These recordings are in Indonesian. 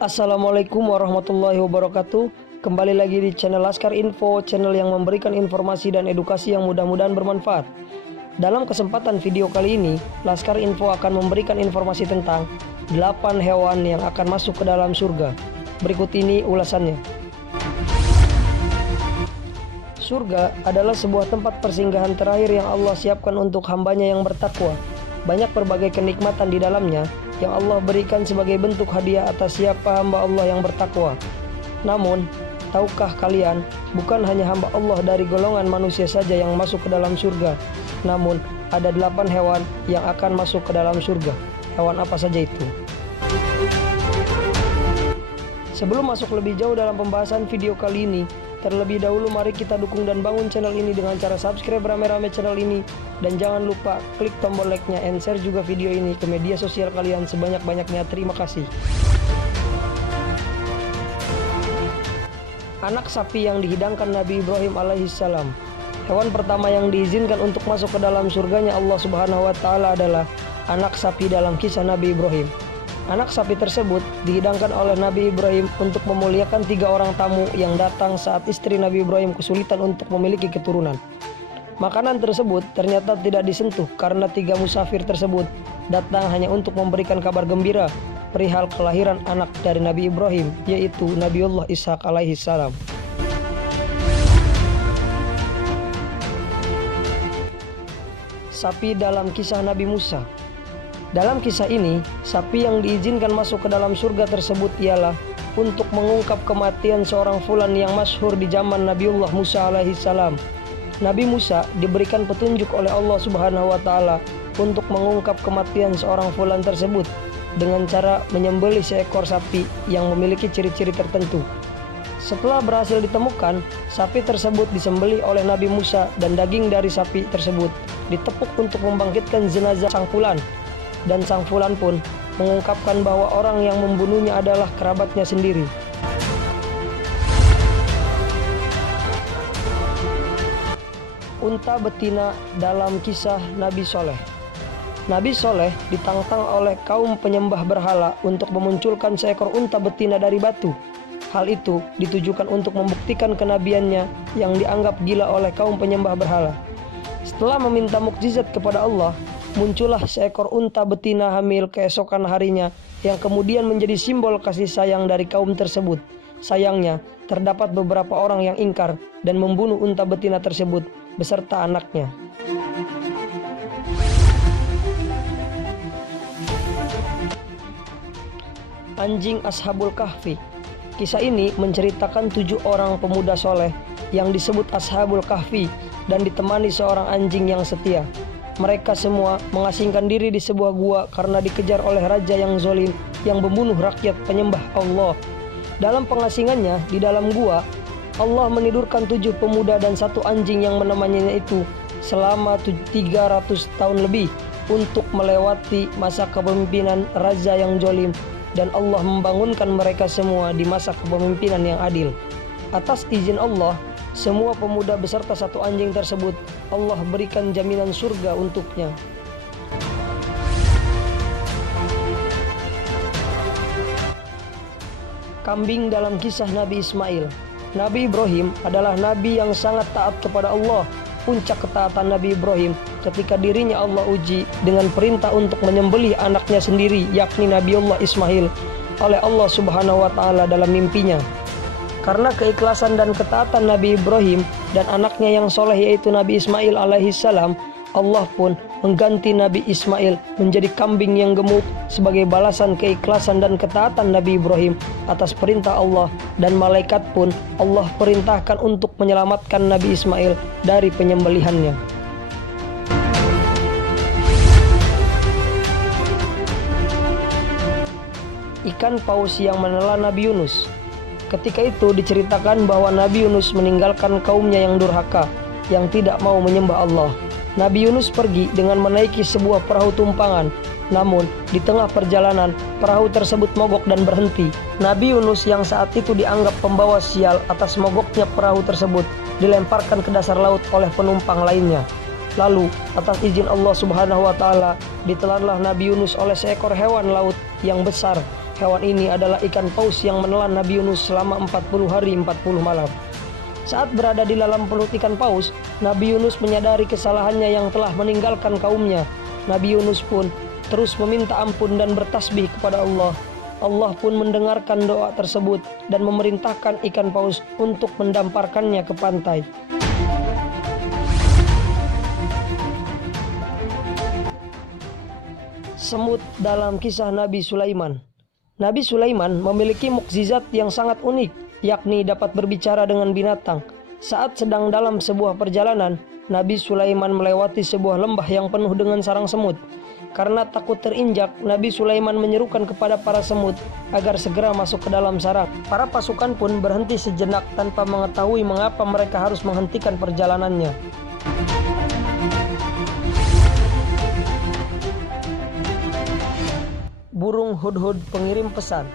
Assalamualaikum warahmatullahi wabarakatuh. Kembali lagi di channel Laskar Info, channel yang memberikan informasi dan edukasi yang mudah-mudahan bermanfaat. Dalam kesempatan video kali ini, Laskar Info akan memberikan informasi tentang 8 hewan yang akan masuk ke dalam surga. Berikut ini ulasannya. Surga adalah sebuah tempat persinggahan terakhir yang Allah siapkan untuk hambanya yang bertakwa. Banyak berbagai kenikmatan di dalamnya yang Allah berikan sebagai bentuk hadiah atas siapa hamba Allah yang bertakwa. Namun, tahukah kalian, bukan hanya hamba Allah dari golongan manusia saja yang masuk ke dalam surga, namun ada 8 hewan yang akan masuk ke dalam surga. Hewan apa saja itu? Sebelum masuk lebih jauh dalam pembahasan video kali ini, terlebih dahulu mari kita dukung dan bangun channel ini dengan cara subscribe rame-rame channel ini. Dan jangan lupa klik tombol like-nya and share juga video ini ke media sosial kalian sebanyak-banyaknya. Terima kasih. Anak sapi yang dihidangkan Nabi Ibrahim alaihissalam. Hewan pertama yang diizinkan untuk masuk ke dalam surganya Allah Subhanahu wa Ta'ala adalah anak sapi dalam kisah Nabi Ibrahim. Anak sapi tersebut dihidangkan oleh Nabi Ibrahim untuk memuliakan 3 orang tamu yang datang saat istri Nabi Ibrahim kesulitan untuk memiliki keturunan. Makanan tersebut ternyata tidak disentuh karena 3 musafir tersebut datang hanya untuk memberikan kabar gembira perihal kelahiran anak dari Nabi Ibrahim, yaitu Nabiullah Ishak alaihissalam. Sapi dalam kisah Nabi Musa. Dalam kisah ini, sapi yang diizinkan masuk ke dalam surga tersebut ialah untuk mengungkap kematian seorang fulan yang masyhur di zaman Nabiullah Musa alaihissalam. Nabi Musa diberikan petunjuk oleh Allah Subhanahu wa Ta'ala untuk mengungkap kematian seorang fulan tersebut dengan cara menyembelih seekor sapi yang memiliki ciri-ciri tertentu. Setelah berhasil ditemukan, sapi tersebut disembelih oleh Nabi Musa dan daging dari sapi tersebut ditepuk untuk membangkitkan jenazah sang fulan. Dan sang fulan pun mengungkapkan bahwa orang yang membunuhnya adalah kerabatnya sendiri. Unta betina dalam kisah Nabi Soleh. Nabi Soleh ditantang oleh kaum penyembah berhala untuk memunculkan seekor unta betina dari batu. Hal itu ditujukan untuk membuktikan kenabiannya yang dianggap gila oleh kaum penyembah berhala. Setelah meminta mukjizat kepada Allah, muncullah seekor unta betina hamil keesokan harinya yang kemudian menjadi simbol kasih sayang dari kaum tersebut. Sayangnya, terdapat beberapa orang yang ingkar dan membunuh unta betina tersebut beserta anaknya. Anjing Ashabul Kahfi. Kisah ini menceritakan 7 orang pemuda soleh yang disebut Ashabul Kahfi dan ditemani seorang anjing yang setia. Mereka semua mengasingkan diri di sebuah gua karena dikejar oleh raja yang zalim yang membunuh rakyat penyembah Allah. Dalam pengasingannya di dalam gua, Allah menidurkan 7 pemuda dan 1 anjing yang menemaninya itu selama 300 tahun lebih untuk melewati masa kepemimpinan raja yang zalim, dan Allah membangunkan mereka semua di masa kepemimpinan yang adil. Atas izin Allah, semua pemuda beserta 1 anjing tersebut Allah berikan jaminan surga untuknya. Kambing dalam kisah Nabi Ismail. Nabi Ibrahim adalah nabi yang sangat taat kepada Allah. Puncak ketaatan Nabi Ibrahim ketika dirinya Allah uji dengan perintah untuk menyembelih anaknya sendiri, yakni Nabiullah Ismail, oleh Allah Subhanahu wa Ta'ala dalam mimpinya. Karena keikhlasan dan ketaatan Nabi Ibrahim dan anaknya yang soleh yaitu Nabi Ismail alaihissalam, Allah pun mengganti Nabi Ismail menjadi kambing yang gemuk sebagai balasan keikhlasan dan ketaatan Nabi Ibrahim atas perintah Allah, dan malaikat pun Allah perintahkan untuk menyelamatkan Nabi Ismail dari penyembelihannya. Ikan paus yang menelan Nabi Yunus. Ketika itu diceritakan bahwa Nabi Yunus meninggalkan kaumnya yang durhaka, yang tidak mau menyembah Allah. Nabi Yunus pergi dengan menaiki sebuah perahu tumpangan. Namun, di tengah perjalanan, perahu tersebut mogok dan berhenti. Nabi Yunus yang saat itu dianggap pembawa sial atas mogoknya perahu tersebut dilemparkan ke dasar laut oleh penumpang lainnya. Lalu, atas izin Allah Subhanahu wa Ta'ala, ditelanlah Nabi Yunus oleh seekor hewan laut yang besar. Hewan ini adalah ikan paus yang menelan Nabi Yunus selama 40 hari 40 malam. Saat berada di dalam perut ikan paus, Nabi Yunus menyadari kesalahannya yang telah meninggalkan kaumnya. Nabi Yunus pun terus meminta ampun dan bertasbih kepada Allah. Allah pun mendengarkan doa tersebut dan memerintahkan ikan paus untuk mendamparkannya ke pantai. Semut dalam kisah Nabi Sulaiman. Nabi Sulaiman memiliki mukjizat yang sangat unik, yakni dapat berbicara dengan binatang. Saat sedang dalam sebuah perjalanan, Nabi Sulaiman melewati sebuah lembah yang penuh dengan sarang semut. Karena takut terinjak, Nabi Sulaiman menyerukan kepada para semut agar segera masuk ke dalam sarang. Para pasukan pun berhenti sejenak tanpa mengetahui mengapa mereka harus menghentikan perjalanannya. Burung hudhud pengirim pesan.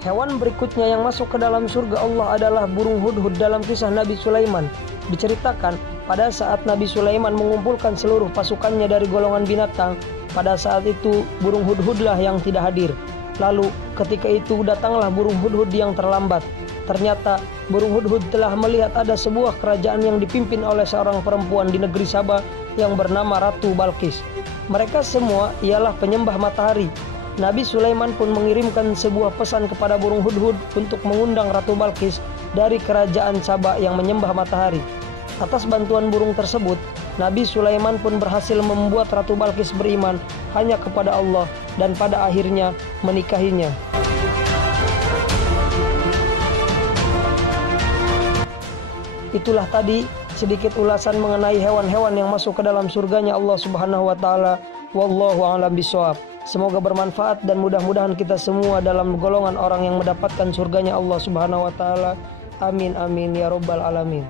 Hewan berikutnya yang masuk ke dalam surga Allah adalah burung hudhud dalam kisah Nabi Sulaiman. Diceritakan pada saat Nabi Sulaiman mengumpulkan seluruh pasukannya dari golongan binatang, pada saat itu burung hudhudlah yang tidak hadir. Lalu ketika itu datanglah burung hudhud yang terlambat. Ternyata burung hudhud telah melihat ada sebuah kerajaan yang dipimpin oleh seorang perempuan di negeri Sabah yang bernama Ratu Balqis. Mereka semua ialah penyembah matahari. Nabi Sulaiman pun mengirimkan sebuah pesan kepada burung hudhud untuk mengundang Ratu Balqis dari kerajaan Sabah yang menyembah matahari. Atas bantuan burung tersebut, Nabi Sulaiman pun berhasil membuat Ratu Balqis beriman hanya kepada Allah dan pada akhirnya menikahinya. Itulah tadi sedikit ulasan mengenai hewan-hewan yang masuk ke dalam surganya Allah Subhanahu wa taala. Wallahu a'lam bishawab. Semoga bermanfaat dan mudah-mudahan kita semua dalam golongan orang yang mendapatkan surganya Allah Subhanahu wa taala. Amin amin ya rabbal alamin.